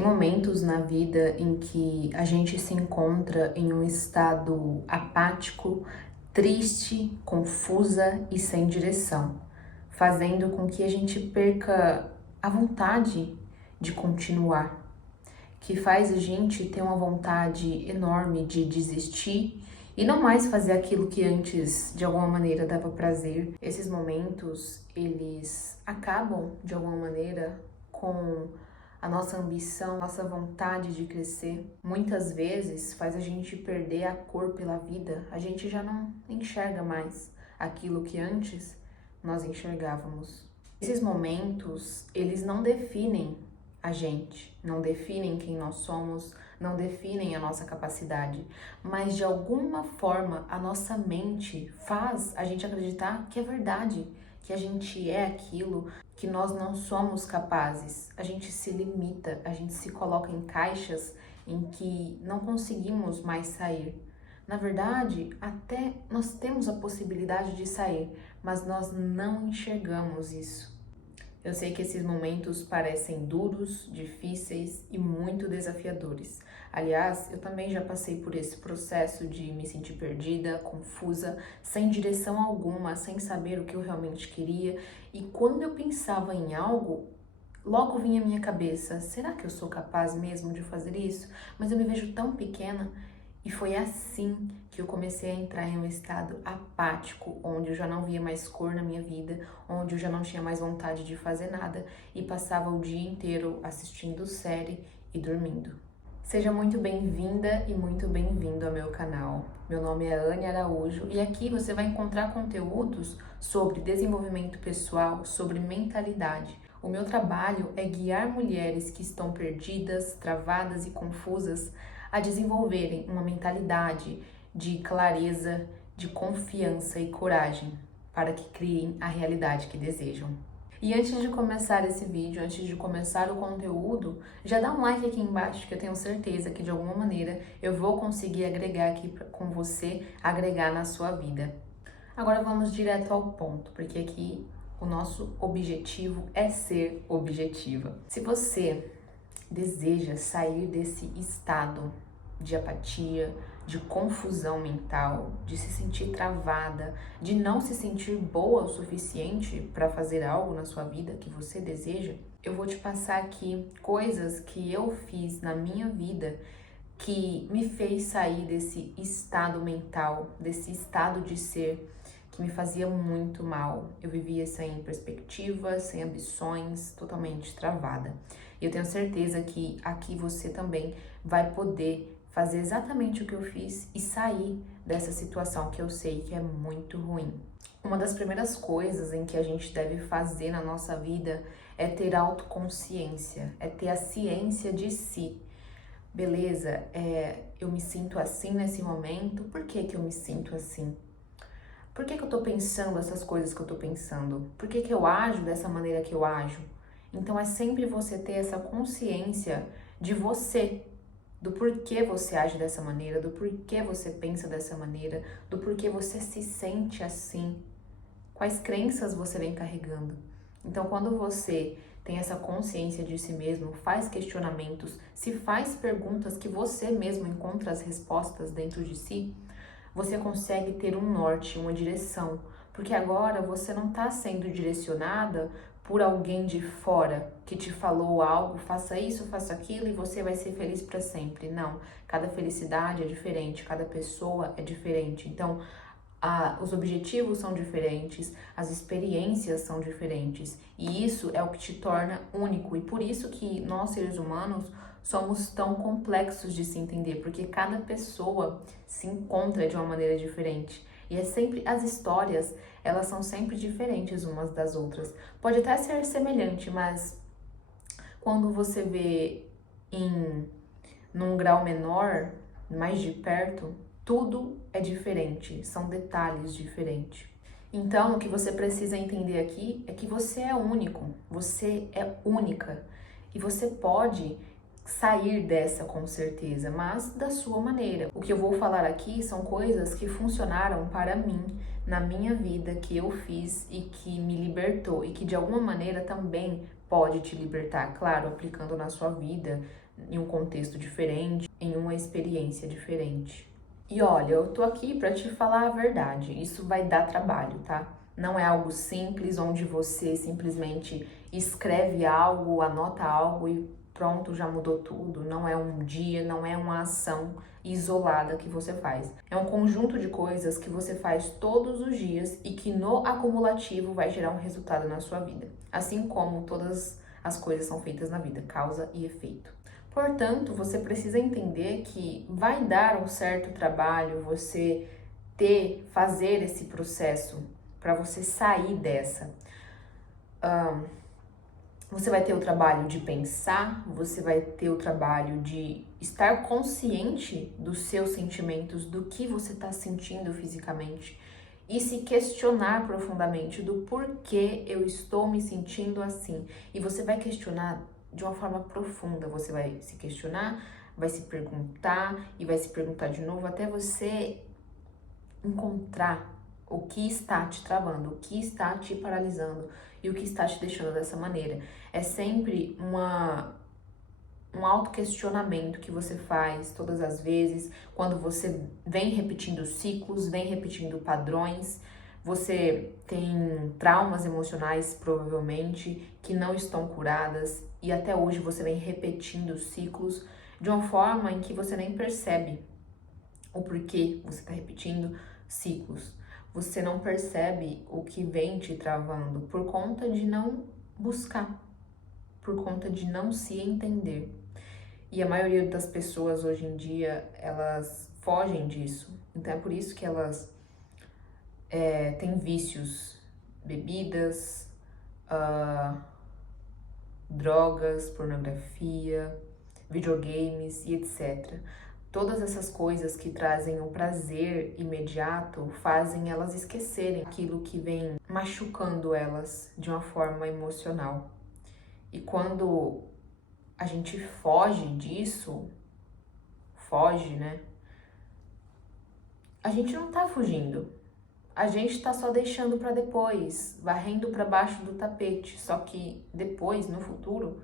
Tem momentos na vida em que a gente se encontra em um estado apático, triste, confusa e sem direção, fazendo com que a gente perca a vontade de continuar, que faz a gente ter uma vontade enorme de desistir e não mais fazer aquilo que antes de alguma maneira dava prazer. Esses momentos, eles acabam de alguma maneira com a nossa ambição, nossa vontade de crescer. Muitas vezes faz a gente perder a cor pela vida, a gente já não enxerga mais aquilo que antes nós enxergávamos. Esses momentos, eles não definem a gente, não definem quem nós somos, não definem a nossa capacidade, mas de alguma forma a nossa mente faz a gente acreditar que é verdade, que a gente é aquilo, que nós não somos capazes. A gente se limita, a gente se coloca em caixas em que não conseguimos mais sair. Na verdade, até nós temos a possibilidade de sair, mas nós não enxergamos isso. Eu sei que esses momentos parecem duros, difíceis e muito desafiadores. Aliás, eu também já passei por esse processo de me sentir perdida, confusa, sem direção alguma, sem saber o que eu realmente queria. E quando eu pensava em algo, logo vinha à minha cabeça: será que eu sou capaz mesmo de fazer isso? Mas eu me vejo tão pequena. E foi assim que eu comecei a entrar em um estado apático, onde eu já não via mais cor na minha vida, onde eu já não tinha mais vontade de fazer nada e passava o dia inteiro assistindo série e dormindo. Seja muito bem-vinda e muito bem-vindo ao meu canal. Meu nome é Anne Araújo e aqui você vai encontrar conteúdos sobre desenvolvimento pessoal, sobre mentalidade. O meu trabalho é guiar mulheres que estão perdidas, travadas e confusas a desenvolverem uma mentalidade de clareza, de confiança e coragem para que criem a realidade que desejam. E antes de começar esse vídeo, antes de começar o conteúdo, já dá um like aqui embaixo que eu tenho certeza que de alguma maneira eu vou conseguir agregar aqui com você, agregar na sua vida. Agora vamos direto ao ponto, porque aqui o nosso objetivo é ser objetiva. Se você deseja sair desse estado de apatia, de confusão mental, de se sentir travada, de não se sentir boa o suficiente para fazer algo na sua vida que você deseja, eu vou te passar aqui coisas que eu fiz na minha vida que me fez sair desse estado mental, desse estado de ser que me fazia muito mal. Eu vivia sem perspectivas, sem ambições, totalmente travada. E eu tenho certeza que aqui você também vai poder fazer exatamente o que eu fiz e sair dessa situação que eu sei que é muito ruim. Uma das primeiras coisas em que a gente deve fazer na nossa vida é ter autoconsciência, é ter a ciência de si. Beleza, eu me sinto assim nesse momento, por que que eu me sinto assim? Por que que eu tô pensando essas coisas que eu tô pensando? Por que que eu ajo dessa maneira que eu ajo? Então é sempre você ter essa consciência de você, do porquê você age dessa maneira, do porquê você pensa dessa maneira, do porquê você se sente assim, quais crenças você vem carregando. Então quando você tem essa consciência de si mesmo, faz questionamentos, se faz perguntas que você mesmo encontra as respostas dentro de si, você consegue ter um norte, uma direção, porque agora você não está sendo direcionada por alguém de fora que te falou algo, faça isso, faça aquilo e você vai ser feliz para sempre. Não, cada felicidade é diferente, cada pessoa é diferente. Então, os objetivos são diferentes, as experiências são diferentes e isso é o que te torna único e por isso que nós seres humanos somos tão complexos de se entender, porque cada pessoa se encontra de uma maneira diferente e é sempre as histórias, elas são sempre diferentes umas das outras. Pode até ser semelhante, mas quando você vê num grau menor, mais de perto, tudo é diferente, são detalhes diferentes. Então, o que você precisa entender aqui é que você é único, você é única e você pode sair dessa com certeza, mas da sua maneira. O que eu vou falar aqui são coisas que funcionaram para mim, na minha vida, que eu fiz e que me libertou e que de alguma maneira também pode te libertar, claro, aplicando na sua vida, em um contexto diferente, em uma experiência diferente. E olha, eu tô aqui para te falar a verdade, isso vai dar trabalho, tá? Não é algo simples, onde você simplesmente escreve algo, anota algo e pronto, já mudou tudo. Não é um dia, não é uma ação isolada que você faz. É um conjunto de coisas que você faz todos os dias e que no acumulativo vai gerar um resultado na sua vida. Assim como todas as coisas são feitas na vida, causa e efeito. Portanto, você precisa entender que vai dar um certo trabalho você fazer esse processo para você sair dessa. Você vai ter o trabalho de pensar, você vai ter o trabalho de estar consciente dos seus sentimentos, do que você está sentindo fisicamente e se questionar profundamente do porquê eu estou me sentindo assim. E você vai questionar de uma forma profunda, você vai se questionar, vai se perguntar e vai se perguntar de novo até você encontrar o que está te travando, o que está te paralisando e o que está te deixando dessa maneira. É sempre um autoquestionamento que você faz todas as vezes, quando você vem repetindo ciclos, vem repetindo padrões, você tem traumas emocionais, provavelmente, que não estão curadas e até hoje você vem repetindo ciclos de uma forma em que você nem percebe o porquê você está repetindo ciclos. Você não percebe o que vem te travando por conta de não buscar, por conta de não se entender. E a maioria das pessoas hoje em dia, elas fogem disso. Então é por isso que elas têm vícios, bebidas, drogas, pornografia, videogames e etc. Todas essas coisas que trazem um prazer imediato fazem elas esquecerem aquilo que vem machucando elas de uma forma emocional. E quando a gente foge disso, né? A gente não tá fugindo. A gente tá só deixando para depois, varrendo para baixo do tapete. Só que depois, no futuro,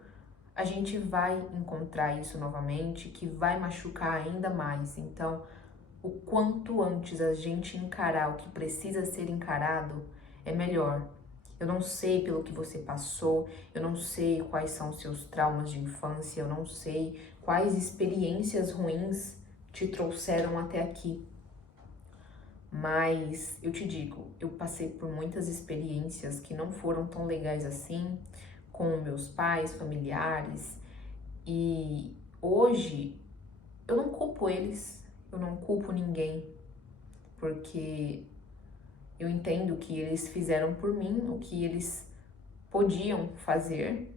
a gente vai encontrar isso novamente, que vai machucar ainda mais. Então, o quanto antes a gente encarar o que precisa ser encarado, é melhor. Eu não sei pelo que você passou, eu não sei quais são os seus traumas de infância, eu não sei quais experiências ruins te trouxeram até aqui. Mas eu te digo, eu passei por muitas experiências que não foram tão legais assim, com meus pais, familiares, e hoje eu não culpo eles, eu não culpo ninguém, porque eu entendo que eles fizeram por mim o que eles podiam fazer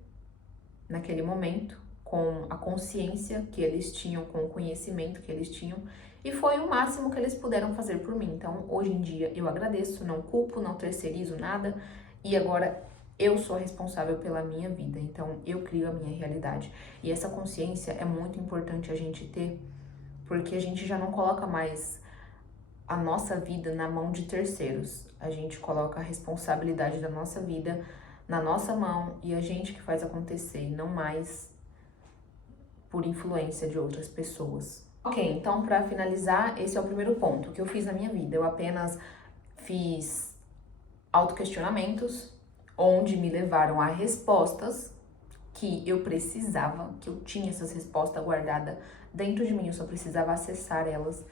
naquele momento, com a consciência que eles tinham, com o conhecimento que eles tinham, e foi o máximo que eles puderam fazer por mim. Então, hoje em dia, eu agradeço, não culpo, não terceirizo nada, e agora eu sou a responsável pela minha vida, então eu crio a minha realidade. E essa consciência é muito importante a gente ter, porque a gente já não coloca mais a nossa vida na mão de terceiros. A gente coloca a responsabilidade da nossa vida na nossa mão e a gente que faz acontecer, e não mais por influência de outras pessoas. Ok, então para finalizar, esse é o primeiro ponto que eu fiz na minha vida. Eu apenas fiz autoquestionamentos, onde me levaram a respostas que eu precisava, que eu tinha essas respostas guardadas dentro de mim, eu só precisava acessar elas.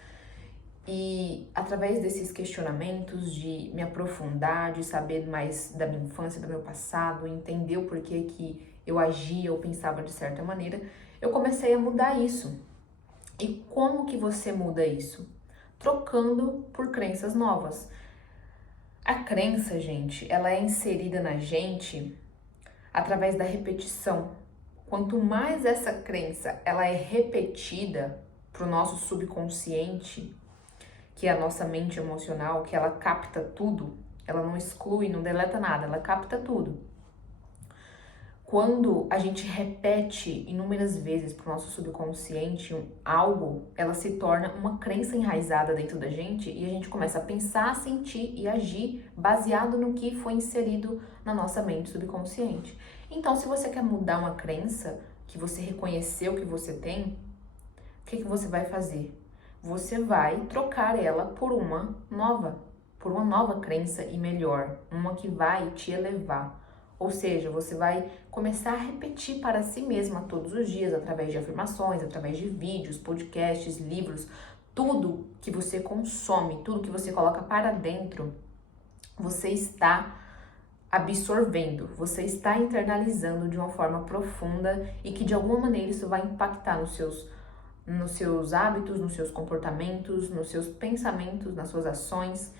E através desses questionamentos, de me aprofundar, de saber mais da minha infância, do meu passado, entender o porquê que eu agia ou pensava de certa maneira, eu comecei a mudar isso. E como que você muda isso? Trocando por crenças novas. A crença, gente, ela é inserida na gente através da repetição. Quanto mais essa crença ela é repetida para o nosso subconsciente, que é a nossa mente emocional, que ela capta tudo, ela não exclui, não deleta nada, ela capta tudo. Quando a gente repete inúmeras vezes para o nosso subconsciente algo, ela se torna uma crença enraizada dentro da gente e a gente começa a pensar, sentir e agir baseado no que foi inserido na nossa mente subconsciente. Então, se você quer mudar uma crença que você reconheceu que você tem, o que você vai fazer? Você vai trocar ela por uma nova crença e melhor, uma que vai te elevar. Ou seja, você vai começar a repetir para si mesma todos os dias, através de afirmações, através de vídeos, podcasts, livros, tudo que você consome, tudo que você coloca para dentro, você está absorvendo, você está internalizando de uma forma profunda e que de alguma maneira isso vai impactar nos seus hábitos, nos seus comportamentos, nos seus pensamentos, nas suas ações,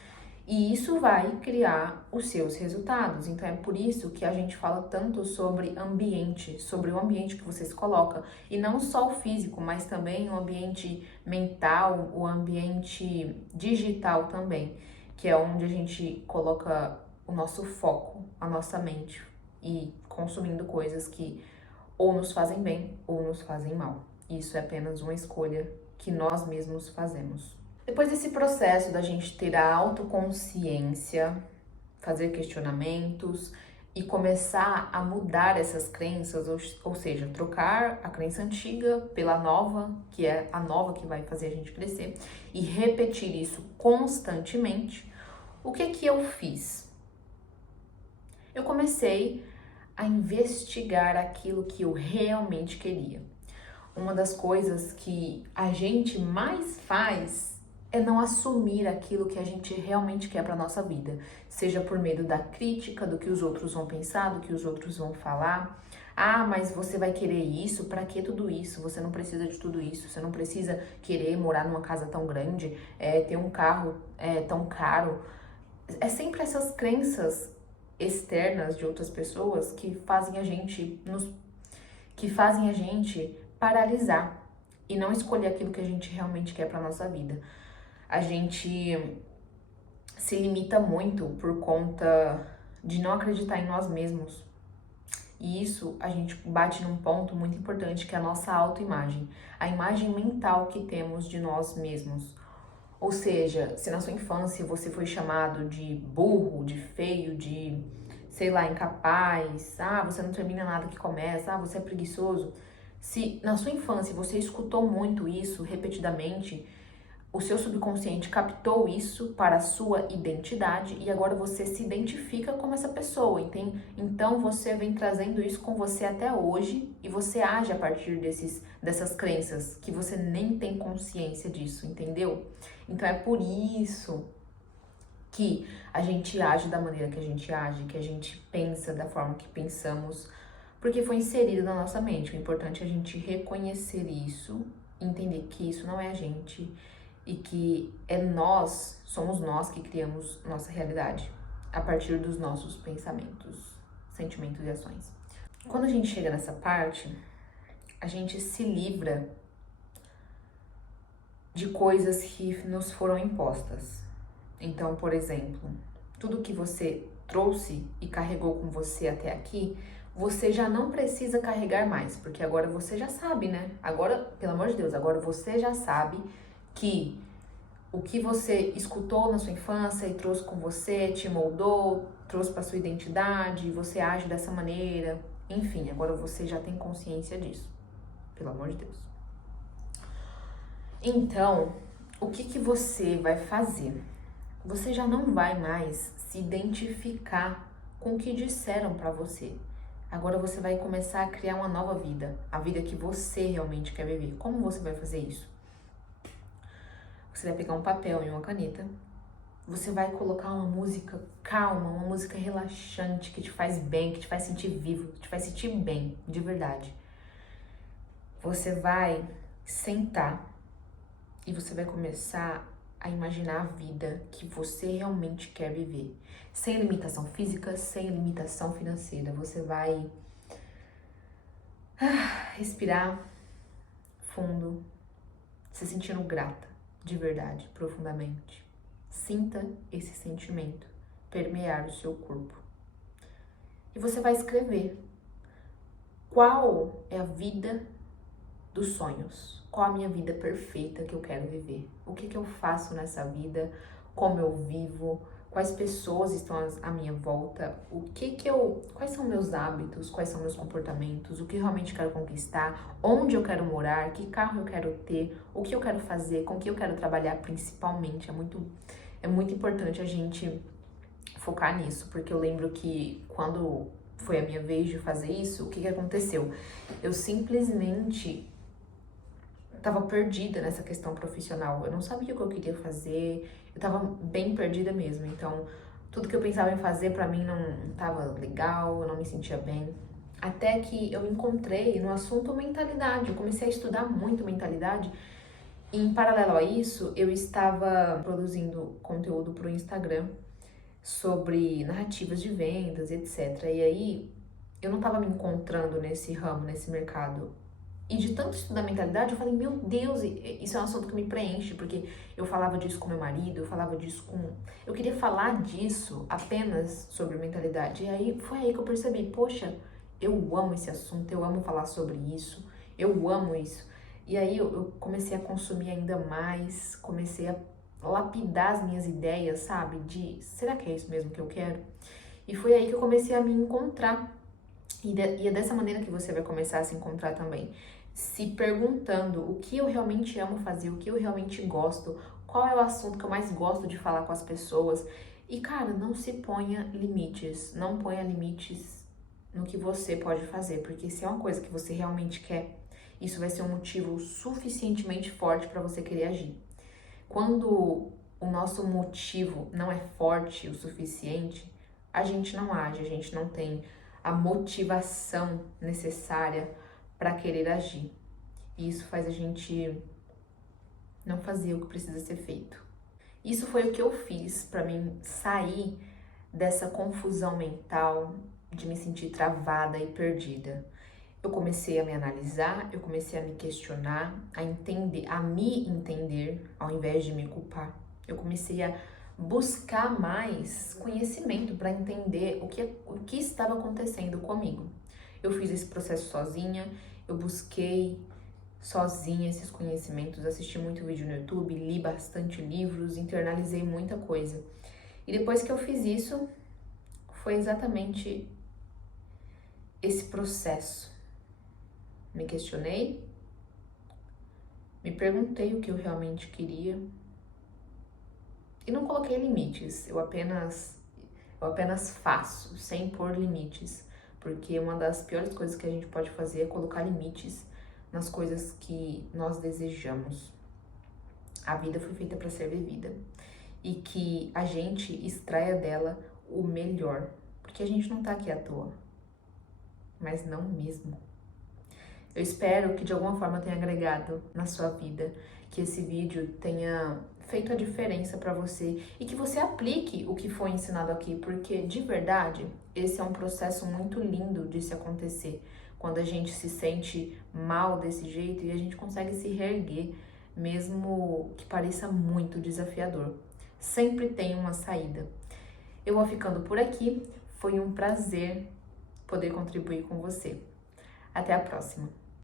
e isso vai criar os seus resultados. Então é por isso que a gente fala tanto sobre ambiente, sobre o ambiente que você se coloca, e não só o físico, mas também o ambiente mental, o ambiente digital também, que é onde a gente coloca o nosso foco, a nossa mente, e consumindo coisas que ou nos fazem bem ou nos fazem mal. Isso é apenas uma escolha que nós mesmos fazemos. Depois desse processo da gente ter a autoconsciência, fazer questionamentos e começar a mudar essas crenças, ou seja, trocar a crença antiga pela nova, que é a nova que vai fazer a gente crescer, e repetir isso constantemente, o que eu fiz? Eu comecei a investigar aquilo que eu realmente queria. Uma das coisas que a gente mais faz é não assumir aquilo que a gente realmente quer para nossa vida, seja por medo da crítica, do que os outros vão pensar, do que os outros vão falar. Ah, mas você vai querer isso? Para que tudo isso? Você não precisa de tudo isso. Você não precisa querer morar numa casa tão grande, ter um carro tão caro. É sempre essas crenças externas de outras pessoas que fazem a gente paralisar e não escolher aquilo que a gente realmente quer para nossa vida. A gente se limita muito por conta de não acreditar em nós mesmos. E isso a gente bate num ponto muito importante, que é a nossa autoimagem, a imagem mental que temos de nós mesmos. Ou seja, se na sua infância você foi chamado de burro, de feio, de, sei lá, incapaz, você não termina nada que começa, você é preguiçoso. Se na sua infância você escutou muito isso repetidamente, o seu subconsciente captou isso para a sua identidade e agora você se identifica como essa pessoa, entende? Então você vem trazendo isso com você até hoje e você age a partir dessas crenças que você nem tem consciência disso, entendeu? Então é por isso que a gente age da maneira que a gente age, que a gente pensa da forma que pensamos, porque foi inserido na nossa mente. O importante é a gente reconhecer isso, entender que isso não é a gente e que somos nós que criamos nossa realidade a partir dos nossos pensamentos, sentimentos e ações. Quando a gente chega nessa parte, a gente se livra de coisas que nos foram impostas. Então, por exemplo, tudo que você trouxe e carregou com você até aqui, você já não precisa carregar mais, porque agora você já sabe, né? Agora, pelo amor de Deus, agora você já sabe que o que você escutou na sua infância e trouxe com você, te moldou, trouxe para sua identidade, você age dessa maneira, enfim, agora você já tem consciência disso, pelo amor de Deus. Então, o que você vai fazer? Você já não vai mais se identificar com o que disseram para você. Agora você vai começar a criar uma nova vida, a vida que você realmente quer viver. Como você vai fazer isso? Você vai pegar um papel e uma caneta, você vai colocar uma música calma, uma música relaxante, que te faz bem, que te faz sentir vivo, que te faz sentir bem, de verdade. Você vai sentar e você vai começar a imaginar a vida que você realmente quer viver. Sem limitação física, sem limitação financeira. Você vai respirar fundo, se sentindo grata, de verdade, profundamente. Sinta esse sentimento permear o seu corpo. E você vai escrever qual é a vida dos sonhos. Qual a minha vida perfeita que eu quero viver? O que eu faço nessa vida? Como eu vivo? quais pessoas estão à minha volta, quais são meus hábitos, quais são meus comportamentos, o que eu realmente quero conquistar, onde eu quero morar, que carro eu quero ter, o que eu quero fazer, com que eu quero trabalhar principalmente. É muito importante a gente focar nisso, porque eu lembro que quando foi a minha vez de fazer isso, o que aconteceu? Eu simplesmente tava perdida nessa questão profissional. Eu não sabia o que eu queria fazer, eu tava bem perdida mesmo. Então, tudo que eu pensava em fazer pra mim não tava legal, eu não me sentia bem. Até que eu encontrei no assunto mentalidade. Eu comecei a estudar muito mentalidade. E em paralelo a isso, eu estava produzindo conteúdo pro Instagram sobre narrativas de vendas, etc. E aí, eu não tava me encontrando nesse ramo, nesse mercado. E de tanto estudar mentalidade, eu falei, meu Deus, isso é um assunto que me preenche, porque eu falava disso com meu marido, eu falava disso com... Eu queria falar disso apenas sobre mentalidade. E aí, foi aí que eu percebi, poxa, eu amo esse assunto, eu amo falar sobre isso, eu amo isso. E aí, eu comecei a consumir ainda mais, comecei a lapidar as minhas ideias, sabe? De, será que é isso mesmo que eu quero? E foi aí que eu comecei a me encontrar. E é dessa maneira que você vai começar a se encontrar também. Se perguntando o que eu realmente amo fazer, o que eu realmente gosto, qual é o assunto que eu mais gosto de falar com as pessoas. E, cara, não se ponha limites. Não ponha limites no que você pode fazer, porque se é uma coisa que você realmente quer, isso vai ser um motivo suficientemente forte para você querer agir. Quando o nosso motivo não é forte o suficiente, a gente não age, a gente não tem a motivação necessária para querer agir. E isso faz a gente não fazer o que precisa ser feito. Isso foi o que eu fiz para mim sair dessa confusão mental, de me sentir travada e perdida. Eu comecei a me analisar, eu comecei a me questionar, a entender, a me entender, ao invés de me culpar. Eu comecei a buscar mais conhecimento para entender o que estava acontecendo comigo. Eu fiz esse processo sozinha, eu busquei sozinha esses conhecimentos, assisti muito vídeo no YouTube, li bastante livros, internalizei muita coisa. E depois que eu fiz isso, foi exatamente esse processo. Me questionei, me perguntei o que eu realmente queria e não coloquei limites, eu apenas faço, sem pôr limites, porque uma das piores coisas que a gente pode fazer é colocar limites nas coisas que nós desejamos. A vida foi feita para ser vivida e que a gente extraia dela o melhor, porque a gente não tá aqui à toa, mas não mesmo. Eu espero que de alguma forma tenha agregado na sua vida, que esse vídeo tenha feito a diferença para você e que você aplique o que foi ensinado aqui, porque de verdade, esse é um processo muito lindo de se acontecer, quando a gente se sente mal desse jeito e a gente consegue se reerguer, mesmo que pareça muito desafiador. Sempre tem uma saída. Eu vou ficando por aqui, foi um prazer poder contribuir com você. Até a próxima!